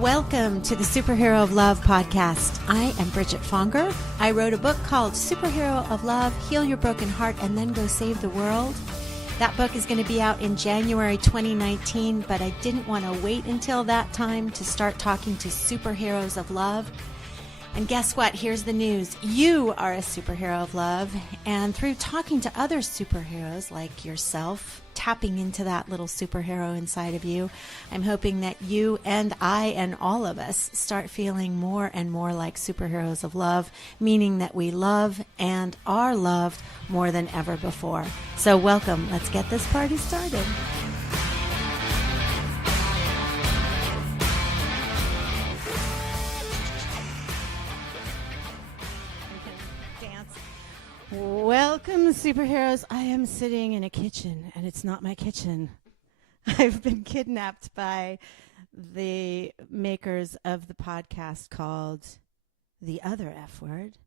Welcome to the Superhero of Love podcast. I am Bridget Fonger. I wrote a book called Superhero of Love, Heal Your Broken Heart, and Then Go Save the World. That book is going to be out in January 2019, but I didn't want to wait until that time to start talking to superheroes of love. And guess what? Here's the news. You are a superhero of love. And through talking to other superheroes like yourself, tapping into that little superhero inside of you, I'm hoping that you and I and all of us start feeling more and more like superheroes of love, meaning that we love and are loved more than ever before. So welcome. Let's get this party started. Welcome, superheroes. I am sitting in a kitchen, and it's not my kitchen. I've been kidnapped by the makers of the podcast called The Other F Word,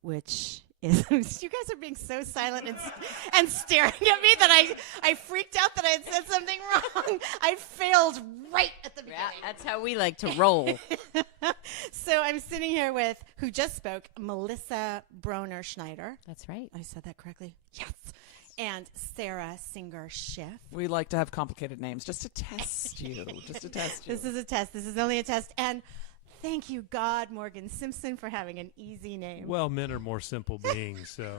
which is... You guys are being so silent and staring at me that I freaked out that I had said something wrong. I failed right at the beginning. Yeah, that's how we like to roll. So I'm sitting here with, who just spoke, Melissa Brohner-Schneider. That's right. I said that correctly? Yes. And Sara Singer Schiff. We like to have complicated names just to test you. This is a test. This is only a test. And thank you, God, Morgan Simpson, for having an easy name. Well, men are more simple beings, so,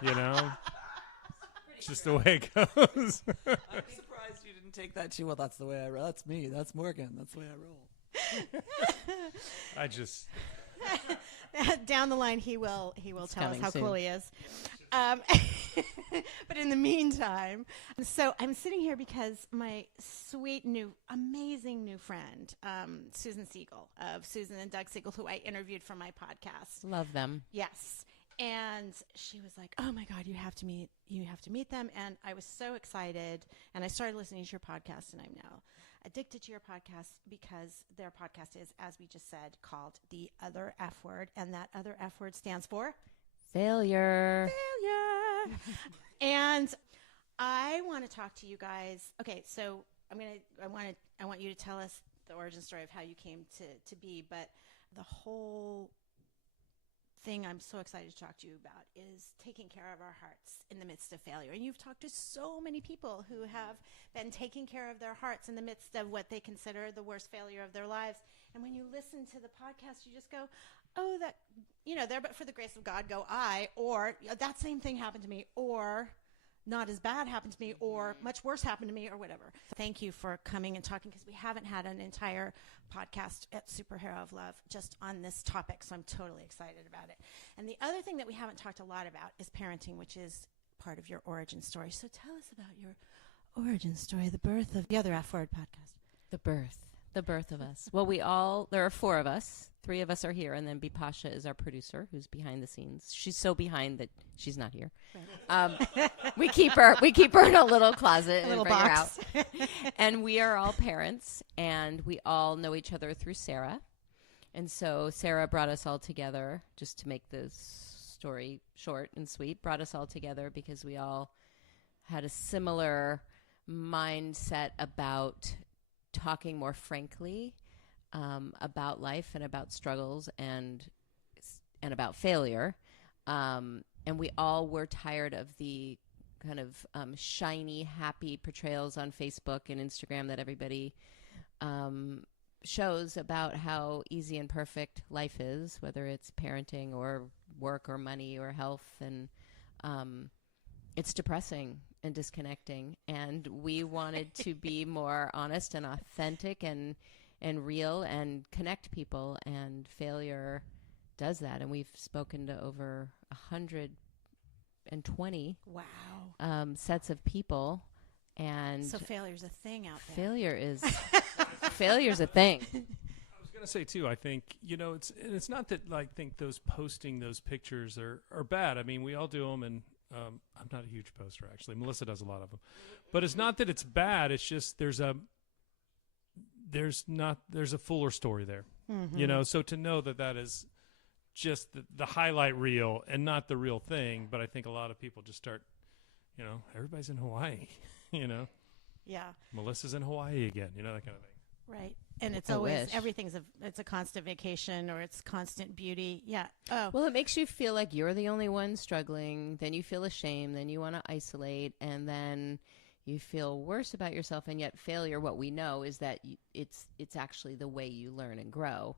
you know, it's just the way it goes. I'm surprised you didn't take that too well. That's the way I roll. That's me. That's Morgan. That's the way I roll. I just... Down the line, he will tell us how soon. cool he is. But in the meantime, so I'm sitting here because my sweet, amazing new friend, Susan Siegel of Susan and Doug Siegel, who I interviewed for my podcast. Love them. Yes. And she was like, "Oh my God, you have to meet them." And I was so excited. And I started listening to your podcast, and I'm now addicted to your podcast because their podcast is, as we just said, called The Other F Word. And that other F word stands for Failure. And I want to talk to you guys. Okay, so I want you to tell us the origin story of how you came to be, but the whole thing I'm so excited to talk to you about is taking care of our hearts in the midst of failure. And you've talked to so many people who have been taking care of their hearts in the midst of what they consider the worst failure of their lives. And when you listen to the podcast, you just go, "Oh, that, there but for the grace of God go I," or "that same thing happened to me," or "not as bad happened to me," or "much worse happened to me," or whatever. Thank you for coming and talking, because we haven't had an entire podcast at Superhero of Love just on this topic, so I'm totally excited about it. And the other thing that we haven't talked a lot about is parenting, which is part of your origin story. So tell us about your origin story, the birth of the Other F Word podcast. The birth of us. Well, there are four of us. Three of us are here, and then Bipasha is our producer, who's behind the scenes. She's so behind that she's not here. We keep her in a little closet, A little bring her box. out. And we are all parents, and we all know each other through Sara. And so Sara brought us all together, just to make this story short and sweet, brought us all together because we all had a similar mindset about talking more frankly about life and about struggles and about failure. And we all were tired of the kind of shiny, happy portrayals on Facebook and Instagram that everybody shows about how easy and perfect life is, whether it's parenting or work or money or health. And it's depressing and disconnecting. And we wanted to be more honest and authentic and real and connect people. And failure does that. And we've spoken to over 120 sets of people. And So failure's a thing out there. failure's a thing. I was going to say, too, I think, it's not that I think posting those pictures are bad. I mean, we all do them, and I'm not a huge poster, actually. Melissa does a lot of them. But it's not that it's bad. It's just there's a fuller story there. Mm-hmm. So to know that is just the highlight reel and not the real thing. But I think a lot of people just start, everybody's in Hawaii, Yeah. Melissa's in Hawaii again, that kind of thing. Right. And it's I always, wish. it's a constant vacation or it's constant beauty. Yeah. Oh, Well, it makes you feel like you're the only one struggling. Then you feel ashamed. Then you want to isolate. And then you feel worse about yourself. And yet failure, what we know is that it's actually the way you learn and grow.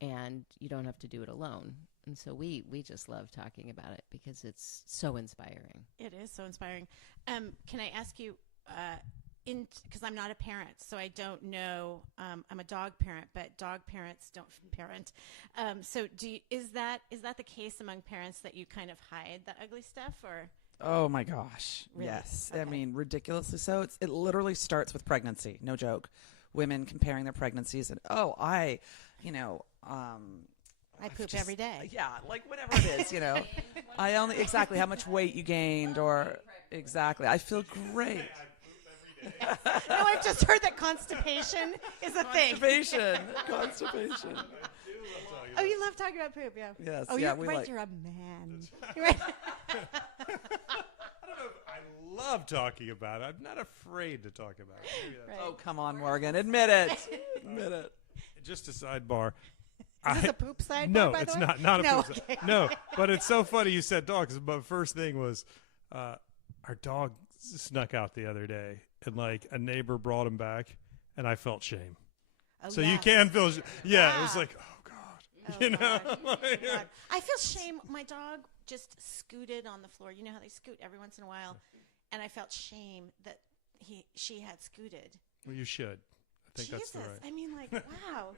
And you don't have to do it alone. And so we just love talking about it because it's so inspiring. it is so inspiring. Can I ask you, because I'm not a parent, so I don't know. I'm a dog parent, but dog parents don't parent. So is that the case among parents that you kind of hide the ugly stuff, or? Oh my gosh. Really? Yes. Okay. I mean, ridiculously so. It literally starts with pregnancy. No joke. Women comparing their pregnancies and, I poop every day. Yeah, like whatever it is, I only exactly how much weight you gained or exactly. I feel great. No, I've just heard that constipation is a thing. Constipation. Oh, you love talking about poop, yeah. Yes, Oh, yeah, you're we right. like- You're a man. You're right. I don't know. I love talking about it. I'm not afraid to talk about it. Maybe that's- Oh, come on, Morgan. Admit it. Admit it. Just a sidebar. Is this a poop sidebar, No, by the it's way? not a No, poop okay. No, but it's so funny you said dogs. But first thing was, our dog snuck out the other day, and like a neighbor brought him back, and I felt shame. Oh, So yeah. you can feel, it was Yeah. like, oh God, Oh, you know. God. Oh, God. I feel shame. My dog just scooted on the floor. You know how they scoot every once in a while, and I felt shame that she had scooted. Well, you should. I think Jesus, that's the right. I mean, like, wow.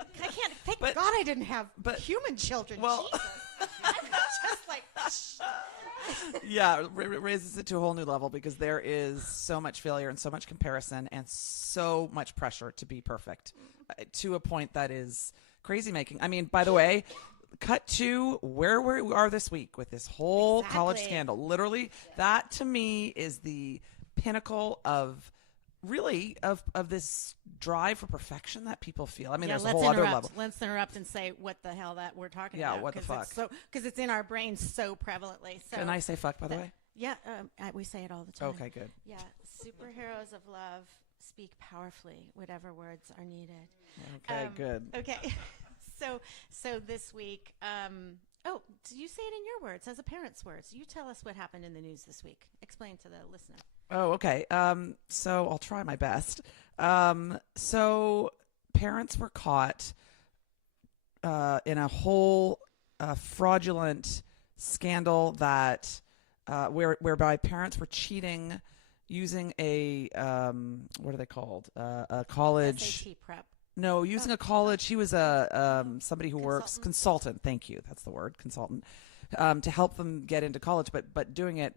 I can't. Thank But- God I didn't have but- human children. Well- Jesus. I felt just like. Yeah, raises it to a whole new level because there is so much failure and so much comparison and so much pressure to be perfect to a point that is crazy making. I mean, by the way, cut to where we are this week with this whole college Exactly. scandal. Literally, that to me is the pinnacle of really of this drive for perfection that people feel. I mean, there's a whole other level. Let's interrupt and say what the hell that we're talking Yeah, about. what the fuck? Because it's in our brains so prevalently. So Can I say fuck, by the way? Yeah, we say it all the time. Okay, good. Yeah, superheroes of love speak powerfully, whatever words are needed. Okay, good. Okay, so this week, did you say it in your words, as a parent's words? You tell us what happened in the news this week. Explain to the listener. Oh, okay. So I'll try my best. So parents were caught in a whole fraudulent scandal that whereby parents were cheating using a what are they called? A college. SAT prep. No, using a college. He was a somebody who works consultant. Thank you. That's the word, consultant, to help them get into college. But doing it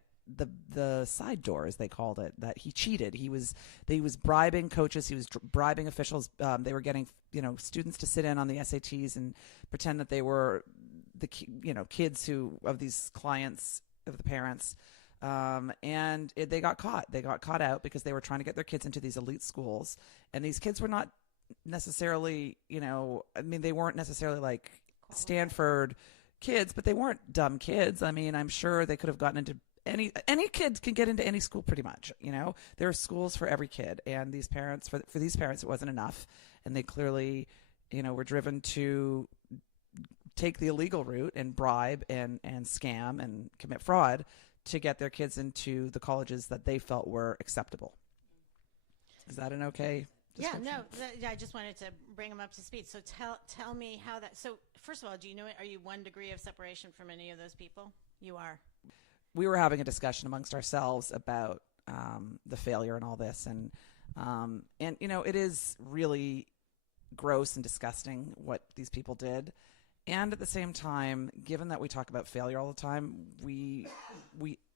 the side door, as they called it, that he cheated. He was bribing coaches. He was bribing officials. They were getting students to sit in on the SATs and pretend that they were the kids of these clients of the parents. And they got caught. They got caught out because they were trying to get their kids into these elite schools, and these kids were not necessarily, they weren't necessarily like Stanford kids, but they weren't dumb kids. I mean, I'm sure they could have gotten into any kid can get into any school pretty much. There are schools for every kid, and these parents, for these parents, it wasn't enough, and they clearly, were driven to take the illegal route and bribe and scam and commit fraud to get their kids into the colleges that they felt were acceptable. Is that an okay description? I just wanted to bring them up to speed. So tell me how that. So first of all, do you know it? Are you 1 degree of separation from any of those people? You are. We were having a discussion amongst ourselves about the failure and all this, and it is really gross and disgusting what these people did. And at the same time, given that we talk about failure all the time, we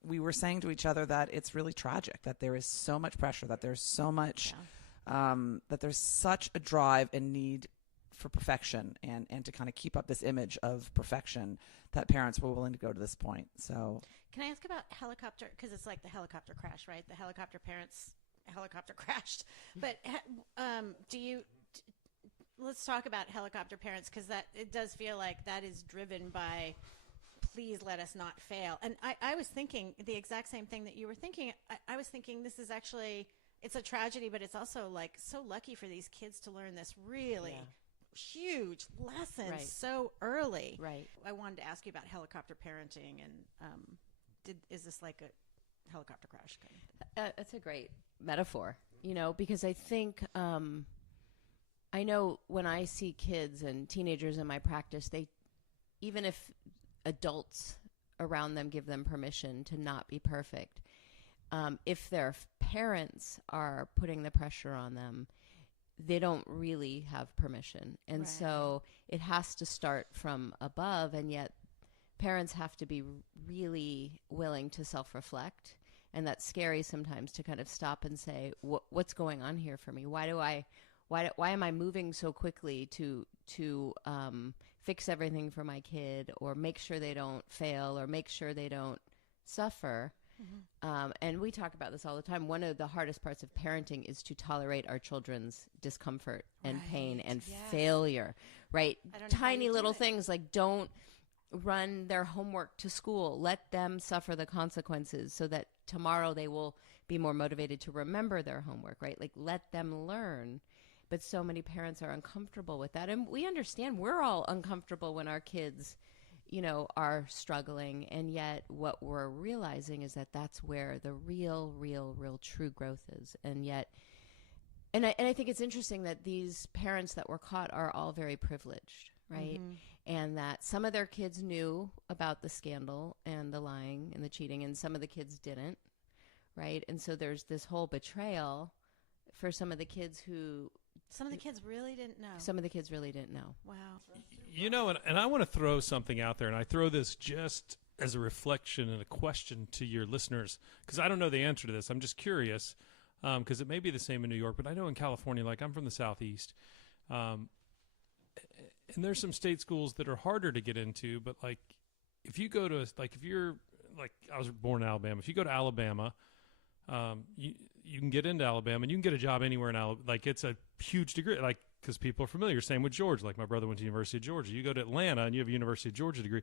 were saying to each other that it's really tragic, that there is so much pressure, that there's so much, that there's such a drive and need for perfection and to kind of keep up this image of perfection that parents were willing to go to this point. So Can I ask about helicopter? Because it's like the helicopter crash, right? The helicopter crashed. But let's talk about helicopter parents, because that it does feel like that is driven by, please let us not fail. And I was thinking the exact same thing that you were thinking. I was thinking this is actually, it's a tragedy, but it's also like so lucky for these kids to learn this really huge lesson so early. Right. I wanted to ask you about helicopter parenting, and is this like a helicopter crash kind of thing? That's a great metaphor, because I think I know when I see kids and teenagers in my practice, even if adults around them give them permission to not be perfect, if their parents are putting the pressure on them, they don't really have permission. And so it has to start from above, and yet parents have to be really willing to self-reflect. And that's scary sometimes, to kind of stop and say, what's going on here for me? Why am I moving so quickly to fix everything for my kid, or make sure they don't fail, or make sure they don't suffer? And we talk about this all the time. One of the hardest parts of parenting is to tolerate our children's discomfort and pain and failure, right? Tiny little things like don't run their homework to school. Let them suffer the consequences so that tomorrow they will be more motivated to remember their homework, right? Like, let them learn. But so many parents are uncomfortable with that. And we understand we're all uncomfortable when our kids, are struggling. And yet what we're realizing is that that's where the real true growth is. And I think it's interesting that these parents that were caught are all very privileged, right? And that some of their kids knew about the scandal and the lying and the cheating, and some of the kids didn't, right? And so there's this whole betrayal for some of the kids who... Some of the kids really didn't know. Some of the kids really didn't know. Wow. And I want to throw something out there, and I throw this just as a reflection and a question to your listeners, because I don't know the answer to this. I'm just curious, because it may be the same in New York, but I know in California, like I'm from the Southeast, and there's some state schools that are harder to get into, but like if you go to, if you're, like I was born in Alabama, if you go to Alabama, you can get into Alabama and you can get a job anywhere in Alabama. Like, it's a huge degree, like, because people are familiar. Same with Georgia. Like, my brother went to the University of Georgia. You go to Atlanta and you have a University of Georgia degree.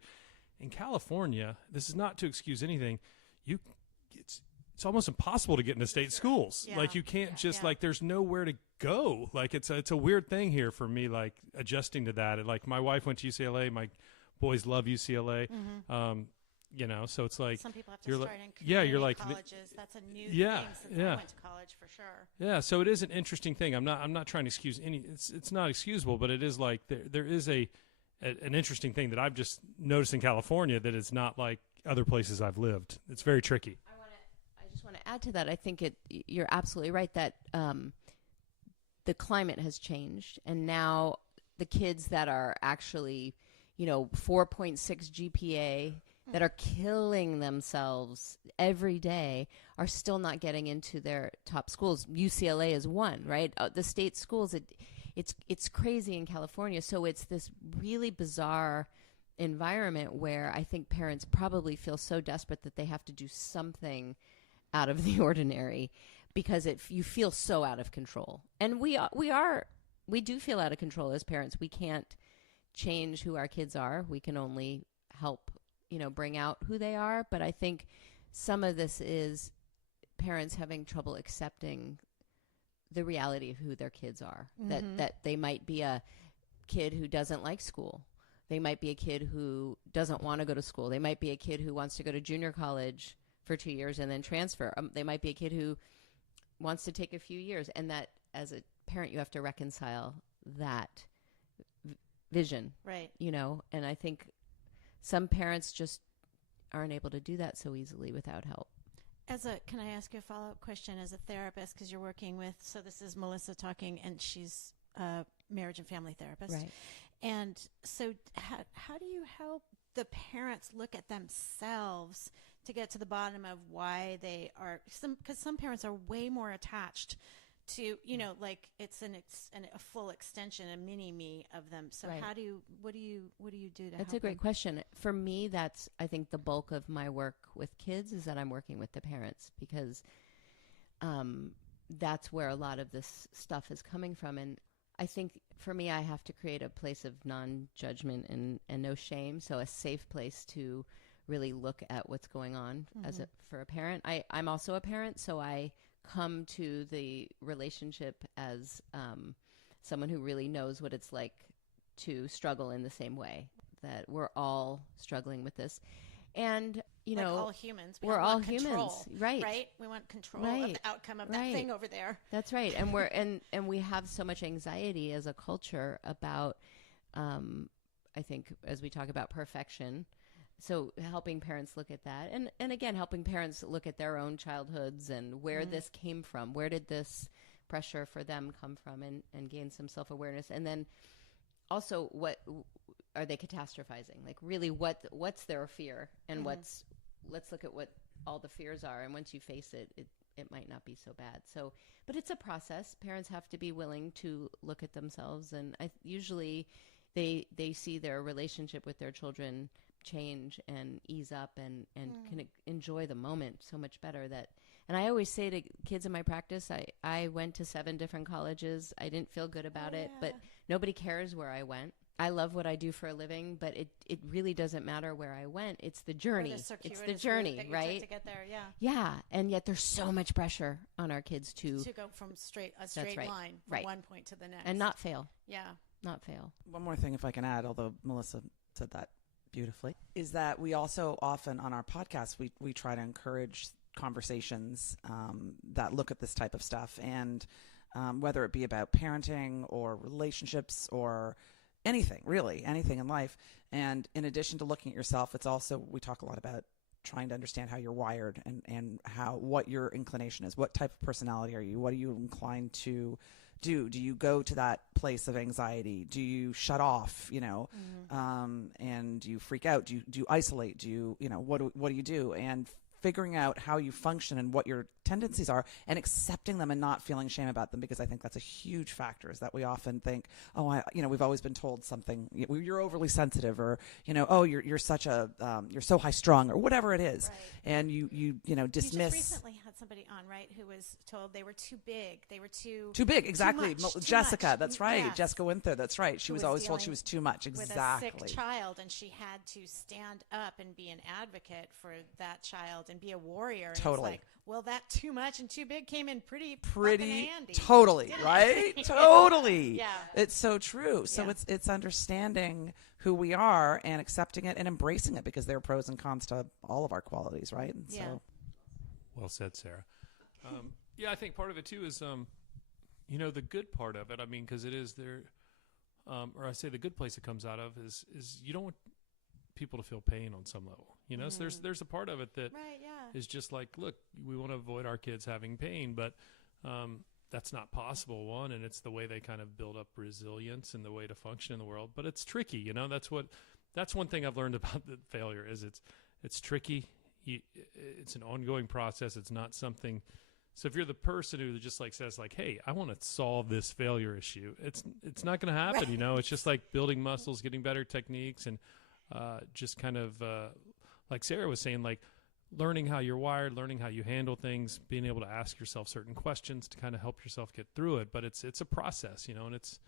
In California, this is not to excuse anything. It's almost impossible to get into state schools. Yeah. Like, you can't like, there's nowhere to go. Like, it's a weird thing here for me, like, adjusting to that. And, like, my wife went to UCLA. My boys love UCLA. So it's like some people have to you're start like, in you're like colleges. That's a new thing since I went to college, for sure. Yeah, so it is an interesting thing. I'm not trying to excuse any. It's not excusable, but it is like there is an interesting thing that I've just noticed in California that is not like other places I've lived. It's very tricky. I just want to add to that. I think you're absolutely right that the climate has changed, and now the kids that are actually 4.6 GPA that are killing themselves every day are still not getting into their top schools. UCLA is one, right? The state schools, it's crazy in California. So it's this really bizarre environment where I think parents probably feel so desperate that they have to do something out of the ordinary, because you feel so out of control. And we do feel out of control as parents. We can't change who our kids are. We can only help bring out who they are. But I think some of this is parents having trouble accepting the reality of who their kids are, that they might be a kid who doesn't like school. They might be a kid who doesn't want to go to school. They might be a kid who wants to go to junior college for 2 years and then transfer. They might be a kid who wants to take a few years, and that as a parent, you have to reconcile that vision, right? And I think some parents just aren't able to do that so easily without help. Can I ask you a follow-up question as a therapist, because you're working with, so this is Melissa talking, and she's a marriage and family therapist. Right. And so how do you help the parents look at themselves to get to the bottom of why they are, because some parents are way more attached to, like it's a full extension, a mini me of them. So right. what do you do to That's help a great them? question. For me, that's, I think, the bulk of my work with kids is that I'm working with the parents, because that's where a lot of this stuff is coming from. And I think for me, I have to create a place of non-judgment and no shame. So a safe place to really look at what's going on for a parent. I'm also a parent, so I come to the relationship as someone who really knows what it's like to struggle in the same way, that we're all struggling with this. And, you like know, all humans, we're all humans, humans, right? Right? We want control of the outcome of that thing over there. That's right. And we're and we have so much anxiety as a culture about, I think, as we talk about perfection. So helping parents look at that, and again, helping parents look at their own childhoods and where this came from. Where did this pressure for them come from, and gain some self-awareness. And then also, what are they catastrophizing? Like, really, what's their fear, and let's look at what all the fears are. And once you face it, it might not be so bad. So, but it's a process. Parents have to be willing to look at themselves, and usually they see their relationship with their children change and ease up and can enjoy the moment so much better. And I always say to kids in my practice, I went to 7 different colleges. I didn't feel good about it, but nobody cares where I went. I love what I do for a living, but it really doesn't matter where I went. It's the journey. It's the journey, that you right? took to get there, Yeah, and yet there's so much pressure on our kids to go from a straight line from one point to the next and not fail. Yeah, not fail. One more thing, if I can add, although Melissa said that beautifully, is that we also often on our podcast we try to encourage conversations that look at this type of stuff, and whether it be about parenting or relationships or anything in life. And in addition to looking at yourself, it's also, we talk a lot about trying to understand how you're wired and what your inclination is. What type of personality are you? What are you inclined to do? Do you go to that place of anxiety? Do you shut off, and do you freak out? Do you isolate? Do you, what do you do? And figuring out how you function and what your tendencies are, and accepting them and not feeling shame about them, because I think that's a huge factor, is that we often think, we've always been told something, you're overly sensitive, or, you're such a, you're so high strung, or whatever it is. Right. And you dismiss. You just recently had somebody on, right, who was told they were too big. They were too big. Exactly. Too much, Jessica, that's right. Yes. Jessica Winther, that's right. She was always told she was too much. Exactly. With a sick child, and she had to stand up and be an advocate for that child and be a warrior. And totally. It's like, well, that too much and too big came in pretty handy. Totally, right? Totally. Yeah. It's so true. So it's understanding who we are and accepting it and embracing it, because there are pros and cons to all of our qualities, right? And so. Well said, Sarah. I think part of it too is, the good part of it. I mean, because it is there, or I say the good place it comes out of is you don't want people to feel pain on some level, So there's a part of it that is just like, look, we want to avoid our kids having pain, but that's not possible. One, and it's the way they kind of build up resilience and the way to function in the world. But it's tricky, That's one thing I've learned about the failure is it's tricky. It's an ongoing process. It's not something. So if you're the person who just says hey, I want to solve this failure issue, it's not going to happen. Right. It's just like building muscles, getting better techniques, and just kind of like Sarah was saying, learning how you're wired, learning how you handle things, being able to ask yourself certain questions to kind of help yourself get through it. But it's a process, and it's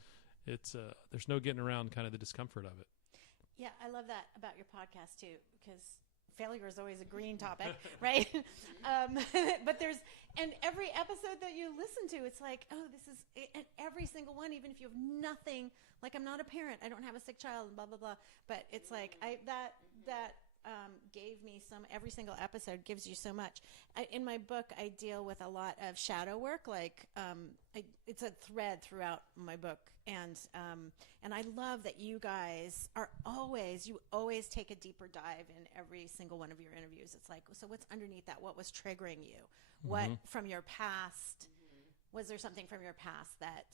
there's no getting around kind of the discomfort of it. Yeah, I love that about your podcast too, because failure is always a green topic, right? But and every episode that you listen to, it's like, oh, this is, and every single one, even if you have nothing, I'm not a parent, I don't have a sick child, and blah, blah, blah. But it's like, that gave me every single episode gives you so much. In my book, I deal with a lot of shadow work, it's a thread throughout my book. And I love that you guys you always take a deeper dive in every single one of your interviews. It's like, so what's underneath that? What was triggering you? Mm-hmm. What from your past, was there something from your past that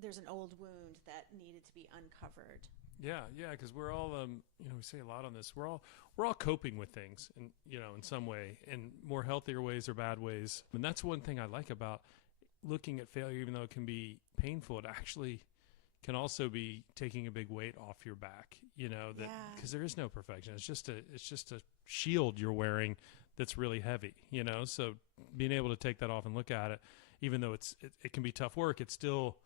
there's an old wound that needed to be uncovered? Yeah, because we're all, we say a lot on this. We're all coping with things, in some way, in more healthier ways or bad ways. And that's one thing I like about looking at failure, even though it can be painful. It actually can also be taking a big weight off your back. Because there is no perfection. It's just a shield you're wearing that's really heavy. So being able to take that off and look at it, even though it can be tough work, it still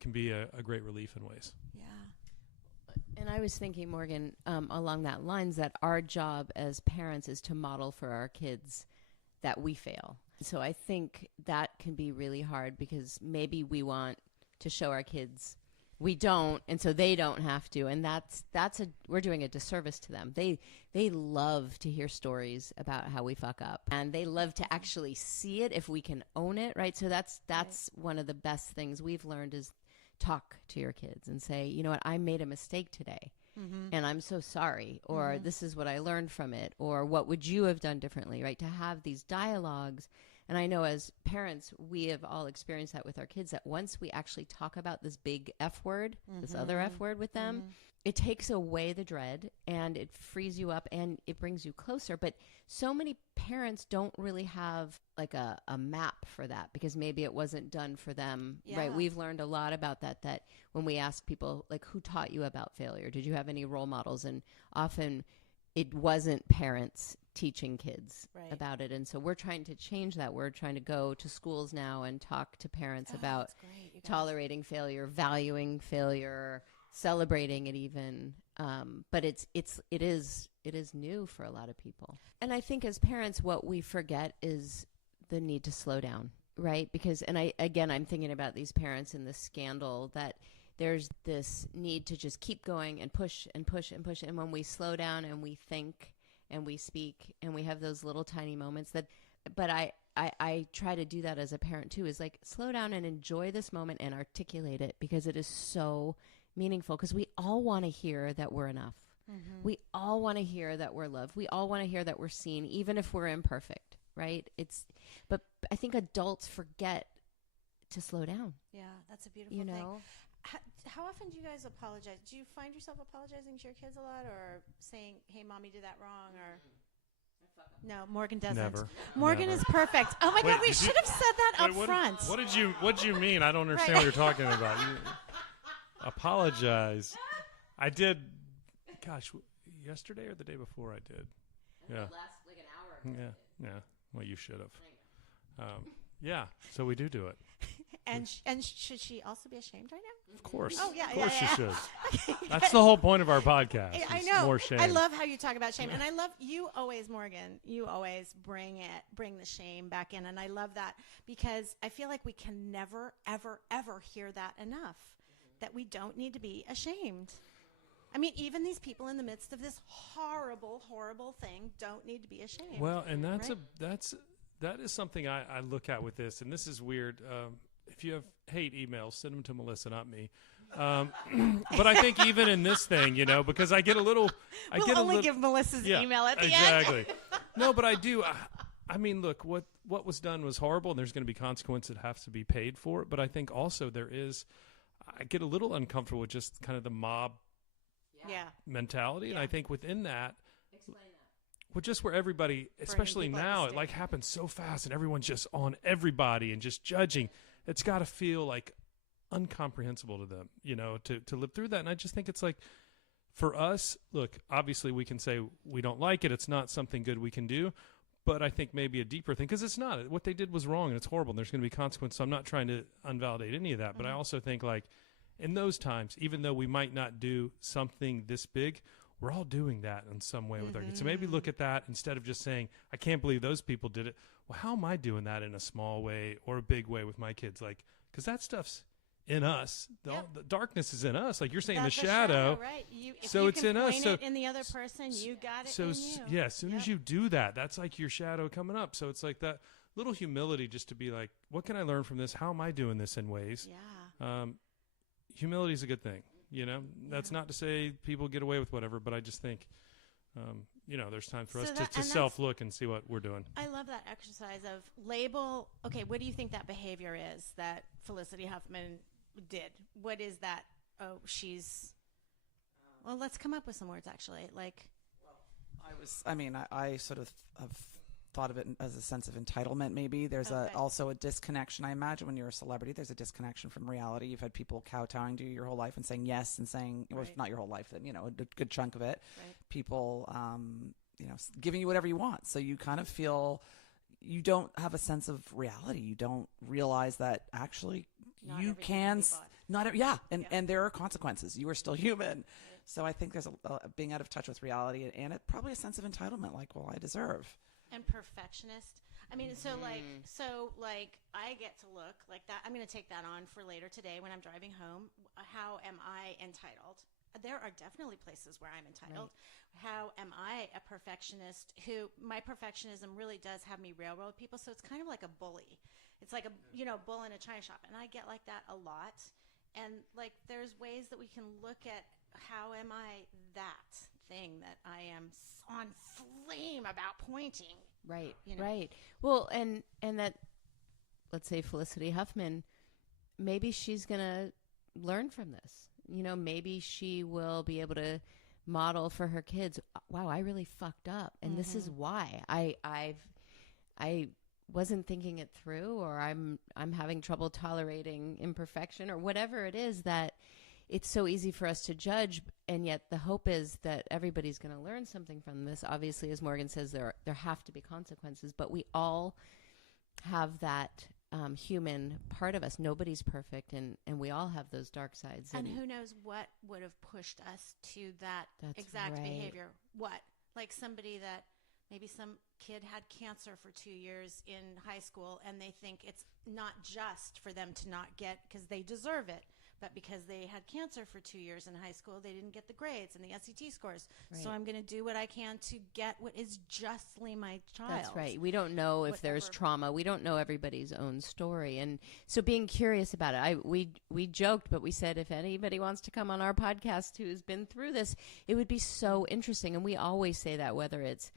can be a great relief in ways. Yeah. And I was thinking, Morgan, along that lines, that our job as parents is to model for our kids that we fail. So I think that can be really hard because maybe we want to show our kids we don't, and so they don't have to, and we're doing a disservice to them. They love to hear stories about how we fuck up, and they love to actually see it if we can own it, right? So that's one of the best things we've learned is talk to your kids and say, you know what, I made a mistake today. And I'm so sorry, or this is what I learned from it, or what would you have done differently, right? To have these dialogues. And I know as parents, we have all experienced that with our kids, that once we actually talk about this big F word, this other F word with them, it takes away the dread and it frees you up and it brings you closer. But so many parents don't really have like a map for that because maybe it wasn't done for them, right? We've learned a lot about that when we ask people, like, who taught you about failure? Did you have any role models? And often it wasn't parents teaching kids about it. And so we're trying to change that. We're trying to go to schools now and talk to parents about tolerating failure, valuing failure, celebrating it even. But it is new for a lot of people. And I think as parents, what we forget is the need to slow down, right? Because, and I'm thinking about these parents in this scandal that there's this need to just keep going and push and push and push. And when we slow down and we think and we speak and we have those little tiny moments but I try to do that as a parent too, is like slow down and enjoy this moment and articulate it because it is so meaningful, because we all want to hear that we're enough. We all want to hear that we're loved. We all want to hear that we're seen, even if we're imperfect, right? But I think adults forget to slow down. Yeah, that's a beautiful thing. How often do you guys apologize? Do you find yourself apologizing to your kids a lot, or saying, "Hey, mommy did that wrong"? Or no, Morgan doesn't. Never. Morgan is perfect. Oh my God, we should have said that up front. What did you mean? I don't understand what you're talking about. Apologize. I did. Gosh, yesterday or the day before I did. Yeah. Last like an hour. Yeah. Well, you should have. Yeah. So we do it. And should she also be ashamed right now? Of course. Oh, yeah. Of course she should. Okay. That's the whole point of our podcast. I know. More shame. I love how you talk about shame. And I love you always, Morgan, you always bring the shame back in. And I love that because I feel like we can never, ever, ever hear that enough, that we don't need to be ashamed. I mean, even these people in the midst of this horrible, horrible thing don't need to be ashamed. Well, and that is something I look at with this, and this is weird. If you have hate emails, send them to Melissa, not me. But I think even in this thing, because I get a little... We'll only give Melissa's email at the end. Exactly. No, but I do. I mean, look, what was done was horrible, and there's going to be consequences that have to be paid for it. But I think also I get a little uncomfortable with just kind of the mob mentality. And I think within that... Explain that. Well, just where everybody, especially now, it happens so fast, and everyone's just on everybody and just judging. It's got to feel like incomprehensible to them, to live through that. And I just think it's like, for us, look, obviously we can say we don't like it. It's not something good we can do. But I think maybe a deeper thing, because it's not. What they did was wrong, and it's horrible, and there's going to be consequences. So I'm not trying to invalidate any of that. But I also think, like, in those times, even though we might not do something this big, we're all doing that in some way with our kids. So maybe look at that instead of just saying, I can't believe those people did it. Well, how am I doing that in a small way or a big way with my kids? Like, because that stuff's in us. The darkness is in us. Like you're saying, That's the shadow. Right. So it's in us. So in the other person, you got it in you. Yeah, as soon as you do that, that's like your shadow coming up. So it's like that little humility just to be like, what can I learn from this? How am I doing this in ways? Yeah. Humility is a good thing. That's not to say people get away with whatever, but I just think, there's time for us to self-look and see what we're doing. I love that exercise of label. Okay, what do you think that behavior is that Felicity Huffman did? What is that? Oh, well, let's come up with some words, actually. Like, I sort of have thought of it as a sense of entitlement. Maybe there's also a disconnection. I imagine when you're a celebrity, there's a disconnection from reality. You've had people kowtowing to you your whole life and saying yes and saying, well, not your whole life, then a good chunk of it. Right. People, giving you whatever you want. So you kind of feel you don't have a sense of reality. You don't realize that actually you can. And there are consequences. You are still human. Right. So I think there's a being out of touch with reality and it probably a sense of entitlement. Like, well, I deserve. And perfectionist. I mean, so like I get to look like that. I'm going to take that on for later today when I'm driving home. How am I entitled? There are definitely places where I'm entitled. Right. How am I a perfectionist who my perfectionism really does have me railroad people? So it's kind of like a bully. It's like a, bull in a china shop. And I get like that a lot. And like, there's ways that we can look at how am I that thing that I am on flame about pointing. Right. Right. Well, and that, let's say Felicity Huffman, maybe she's going to learn from this. Maybe she will be able to model for her kids. Wow, I really fucked up, and this is why. I wasn't thinking it through, or I'm having trouble tolerating imperfection, or whatever it is that it's so easy for us to judge, and yet the hope is that everybody's going to learn something from this. Obviously, as Morgan says, there have to be consequences, but we all have that human part of us. Nobody's perfect, and we all have those dark sides. And who knows what would have pushed us to that exact behavior. What? Like somebody that maybe some kid had cancer for 2 years in high school, and they think it's not just for them to not get, because they deserve it, but because they had cancer for 2 years in high school, they didn't get the grades and the SAT scores. Right. So I'm going to do what I can to get what is justly my child. That's right. We don't know if there's trauma. We don't know everybody's own story. And so being curious about it, we joked, but we said if anybody wants to come on our podcast who's been through this, it would be so interesting. And we always say that, whether it's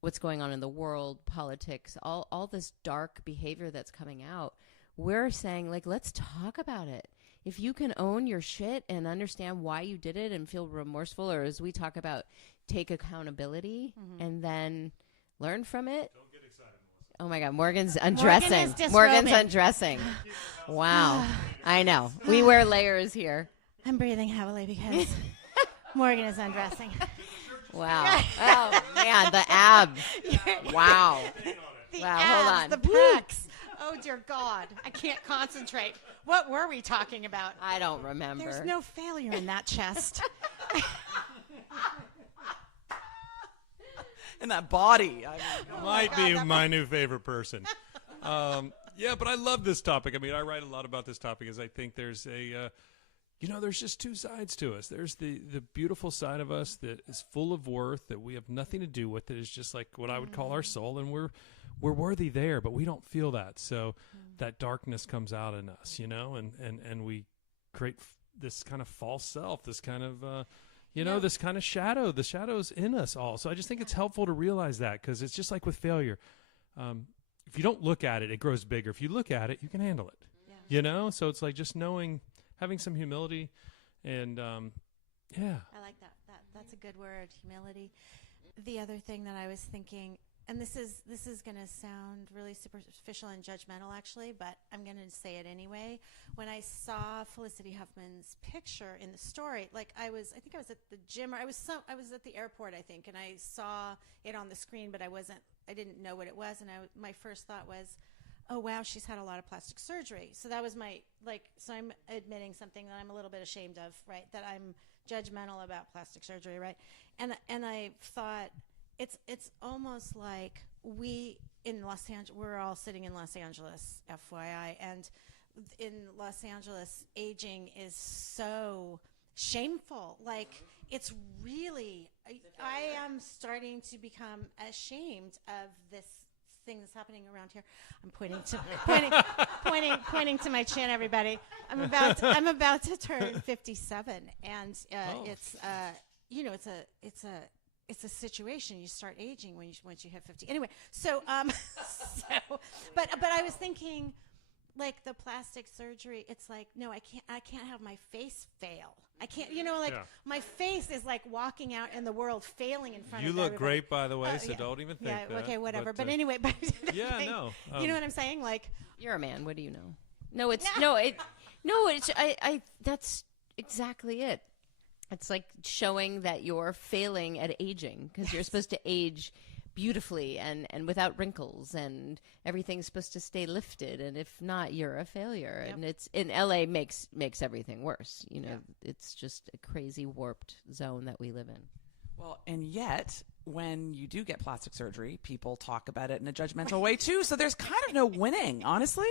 what's going on in the world, politics, all this dark behavior that's coming out, we're saying, like, let's talk about it. If you can own your shit and understand why you did it and feel remorseful, or as we talk about, take accountability and then learn from it. Don't get excited, Melissa. Oh my God, Morgan's undressing. Morgan's undressing. Wow. I know. We wear layers here. I'm breathing heavily because Morgan is undressing. Wow. Oh man, the abs. Wow. Wow, abs, hold on. The Woo. pecs. Oh dear God, I can't concentrate. What were we talking about? I don't remember. There's no failure in that chest. And that body. Might be my new favorite person. Yeah, but I love this topic. I mean, I write a lot about this topic, as I think there's there's just two sides to us. There's the beautiful side of us that is full of worth, that we have nothing to do with. It is just like what I would call our soul, and we're worthy there, but we don't feel that. So that darkness comes out in us, and we create this kind of false self, this kind of, this kind of shadow. The shadow's in us all. So I just think it's helpful to realize that, because it's just like with failure. If you don't look at it, it grows bigger. If you look at it, you can handle it, So it's like just knowing, having some humility, and I like that. That's a good word, humility. The other thing that I was thinking, and this is going to sound really superficial and judgmental, actually, but I'm going to say it anyway. When I saw Felicity Huffman's picture in the story, like I think I was at the gym, or I was at the airport, I think, and I saw it on the screen, but I didn't know what it was, and my first thought was, oh wow, she's had a lot of plastic surgery. So that was so I'm admitting something that I'm a little bit ashamed of, right? That I'm judgmental about plastic surgery, right? And I thought, it's almost like we in Los Angeles, we're all sitting in Los Angeles, FYI, and in Los Angeles, aging is so shameful. Like, it's really, I am starting to become ashamed of this thing that's happening around here. I'm pointing to my chin, everybody. I'm about to turn 57, and it's a situation. You start aging once you hit 50. Anyway, but I was thinking, like, the plastic surgery, it's like, no, I can't have my face fail. I can't, my face is like walking out in the world failing in front of everybody. You look great, by the way, so don't even think that. Yeah, okay, whatever. But anyway, no. You know what I'm saying? Like, you're a man. What do you know? No, that's exactly it. It's like showing that you're failing at aging, because you're supposed to age beautifully and without wrinkles, and everything's supposed to stay lifted, and if not, you're a failure. Yep. And it's in LA makes everything worse. It's just a crazy warped zone that we live in. Well, and yet when you do get plastic surgery, people talk about it in a judgmental way too. So there's kind of no winning, honestly.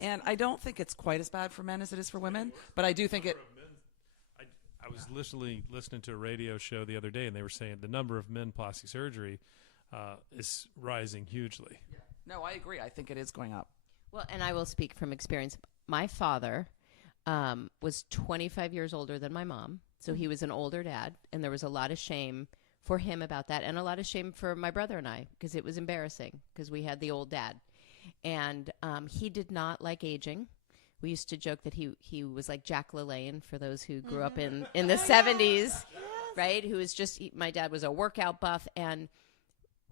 And I don't think it's quite as bad for men as it is for women. But I do think it. I was literally listening to a radio show the other day, and they were saying the number of men plastic surgery is rising hugely. Yeah. No, I agree. I think it is going up. Well, and I will speak from experience. My father was 25 years older than my mom, so he was an older dad, and there was a lot of shame for him about that, and a lot of shame for my brother and I, because it was embarrassing, because we had the old dad. And he did not like aging. We used to joke that he was like Jack LaLanne, for those who grew up in the 70s, right? Who was just, my dad was a workout buff, and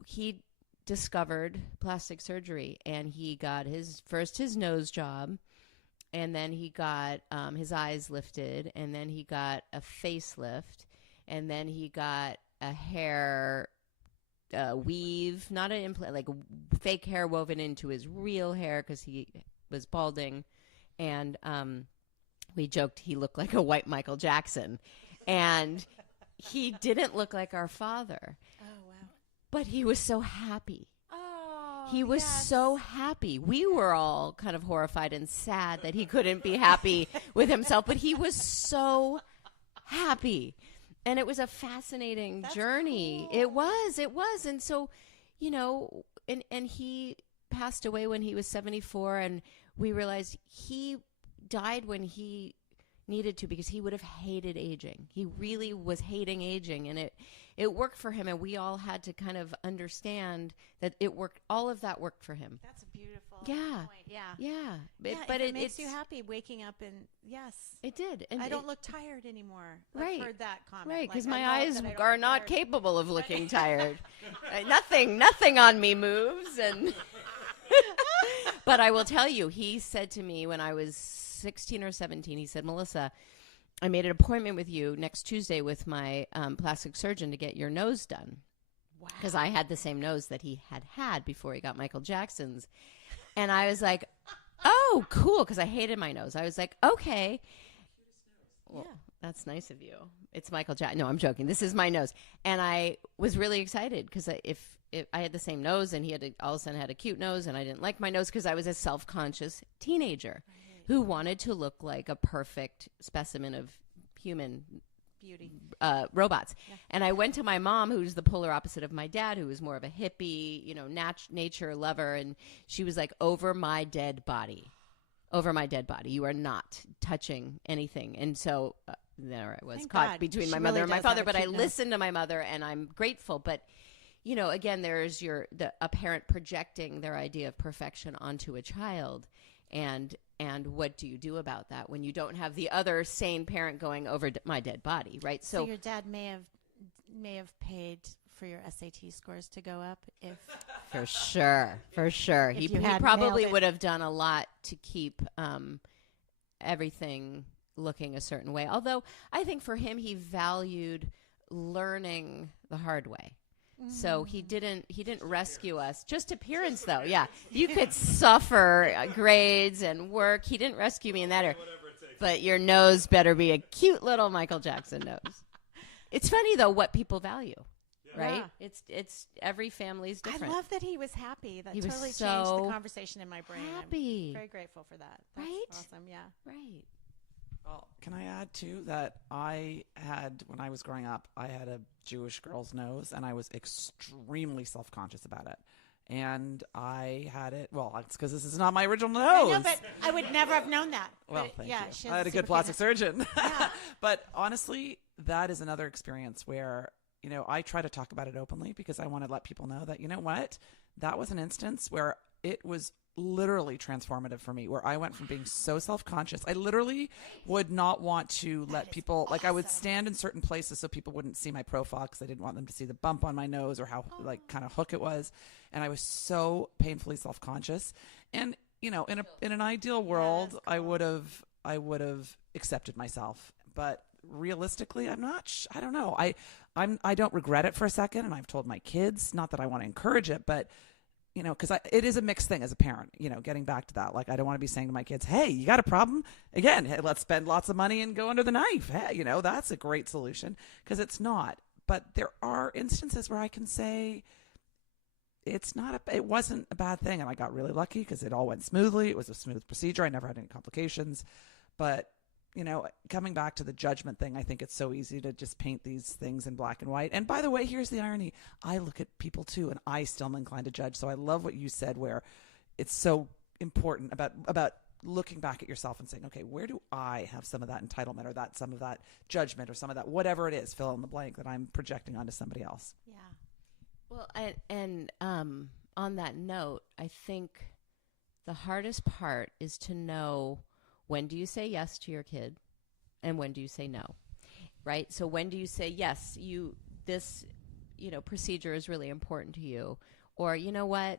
he discovered plastic surgery, and he got his nose job, and then he got his eyes lifted, and then he got a facelift, and then he got a hair weave, not an implant, like fake hair woven into his real hair because he was balding. And we joked he looked like a white Michael Jackson. And he didn't look like our father. Oh, wow. But he was so happy. Oh, he was so happy. We were all kind of horrified and sad that he couldn't be happy with himself, but he was so happy. And it was a fascinating journey. Cool. It was. And so, you know, and he passed away when he was 74, and we realized he died when he needed to, because he would have hated aging. He really was hating aging, and it worked for him, and we all had to kind of understand that it worked. All of that worked for him. That's a beautiful Yeah. point. Yeah. Yeah. But it makes you happy waking up, and yes. It did. And I don't look tired anymore. Right. I've heard that comment. Right, because Like, my I love eyes that I don't are look not tired. capable of looking tired. Nothing on me moves. And but I will tell you, he said to me when I was 16 or 17, he said, Melissa, I made an appointment with you next Tuesday with my plastic surgeon to get your nose done. Wow. Because I had the same nose that he had before he got Michael Jackson's. And I was like, oh, cool, because I hated my nose. I was like, okay. Well, that's nice of you. It's Michael Jackson. No, I'm joking. This is my nose. And I was really excited because if I had the same nose, and he had all of a sudden had a cute nose, and I didn't like my nose because I was a self-conscious teenager who wanted to look like a perfect specimen of human Beauty. Robots. Yeah. And I went to my mom, who's the polar opposite of my dad, who was more of a hippie, you know, nature lover. And she was like, over my dead body, you are not touching anything. And so there I was, Thank caught God. between my She mother really and my does father. have a But I cute nose. listened to my mother, and I'm grateful. But, you know, again, there's a parent projecting their idea of perfection onto a child. And what do you do about that when you don't have the other sane parent going over my dead body, right? So your dad may have paid for your SAT scores to go up if for sure. He probably would have done a lot to keep everything looking a certain way. Although I think for him, he valued learning the hard way. So he didn't rescue us. Just appearance, though. Yeah, you could suffer grades and work. He didn't rescue me in that area. But your nose better be a cute little Michael Jackson nose. It's funny though what people value, right? Yeah. It's every family's different. I love that he was happy. That He was totally so changed the conversation in my brain. happy. I'm very grateful for that. That's Right? awesome. Yeah. Right. Well, can I add too that I had, when I was growing up, I had a Jewish girl's nose, and I was extremely self-conscious about it. And I had it, well, it's because this is not my original nose. I know, but I would never have known that. Well, But thank yeah, you. she I has had a super good plastic cute surgeon. Yeah. But honestly, that is another experience where, you know, I try to talk about it openly because I want to let people know that, you know what, that was an instance where it was literally transformative for me, where I went from being so self-conscious. I literally would not want to let people, like I would stand in certain places so people wouldn't see my profile because I didn't want them to see the bump on my nose or how like kind of hook it was. And I was so painfully self-conscious. And, you know, in an ideal world, I would have accepted myself. But realistically, I'm not, I don't know. I don't regret it for a second. And I've told my kids, not that I want to encourage it, but you know, because it is a mixed thing as a parent, you know, getting back to that. Like, I don't want to be saying to my kids, hey, you got a problem? Again, hey, let's spend lots of money and go under the knife. Hey, you know, that's a great solution, because it's not. But there are instances where I can say it wasn't a bad thing. And I got really lucky because it all went smoothly. It was a smooth procedure. I never had any complications. But, coming back to the judgment thing, I think it's so easy to just paint these things in black and white. And by the way, here's the irony. I look at people too, and I still am inclined to judge. So I love what you said, where it's so important about looking back at yourself and saying, okay, where do I have some of that entitlement or some of that judgment or some of that, whatever it is, fill in the blank, that I'm projecting onto somebody else. Yeah. Well, and on that note, I think the hardest part is to know, when do you say yes to your kid and when do you say no, right? So when do you say, yes, this procedure is really important to you, or you know what,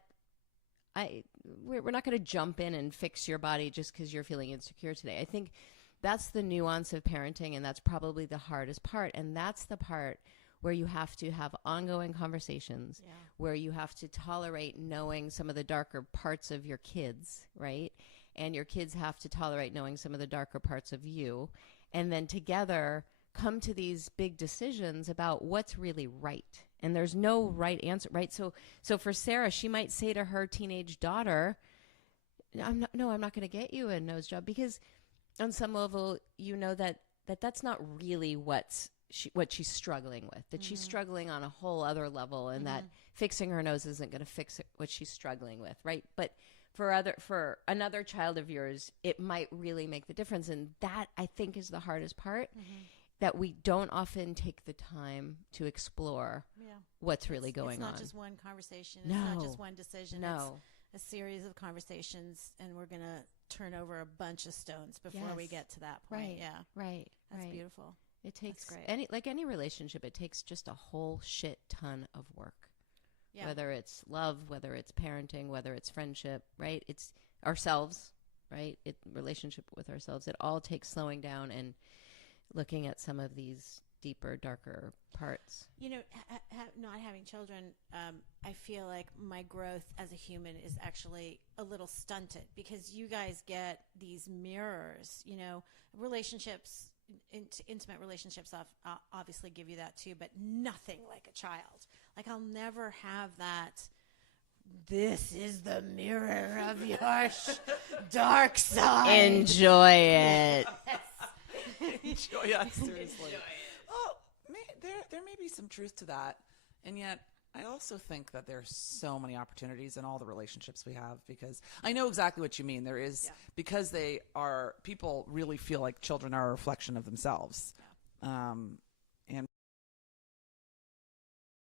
we're not going to jump in and fix your body just because you're feeling insecure today. I think that's the nuance of parenting, and that's probably the hardest part, and that's the part where you have to have ongoing conversations, where you have to tolerate knowing some of the darker parts of your kids, right? And your kids have to tolerate knowing some of the darker parts of you, and then together come to these big decisions about what's really right. And there's no right answer, right? So for Sarah, she might say to her teenage daughter, I'm not going to get you a nose job, because on some level, that's not really what she's struggling with, that she's struggling on a whole other level, and that fixing her nose isn't going to fix what she's struggling with, right? But for another child of yours, it might really make the difference. And that, I think, is the hardest part, that we don't often take the time to explore what's really going on. It's not just one conversation. No. It's not just one decision. No. It's a series of conversations, and we're going to turn over a bunch of stones before we get to that point. Right. Yeah. Right. That's right. beautiful. It takes great. any relationship, it takes just a whole shit ton of work. Yeah. Whether it's love, whether it's parenting, whether it's friendship, right? It's ourselves, right? Relationship with ourselves. It all takes slowing down and looking at some of these deeper, darker parts. Not having children, I feel like my growth as a human is actually a little stunted, because you guys get these mirrors, relationships, intimate relationships obviously give you that too, but nothing like a child. Like, I'll never have that. This is the mirror of your dark side. Enjoy it. Enjoy it, seriously. Oh, there may be some truth to that, and yet I also think that there's so many opportunities in all the relationships we have, because I know exactly what you mean. There is, because people really feel like children are a reflection of themselves.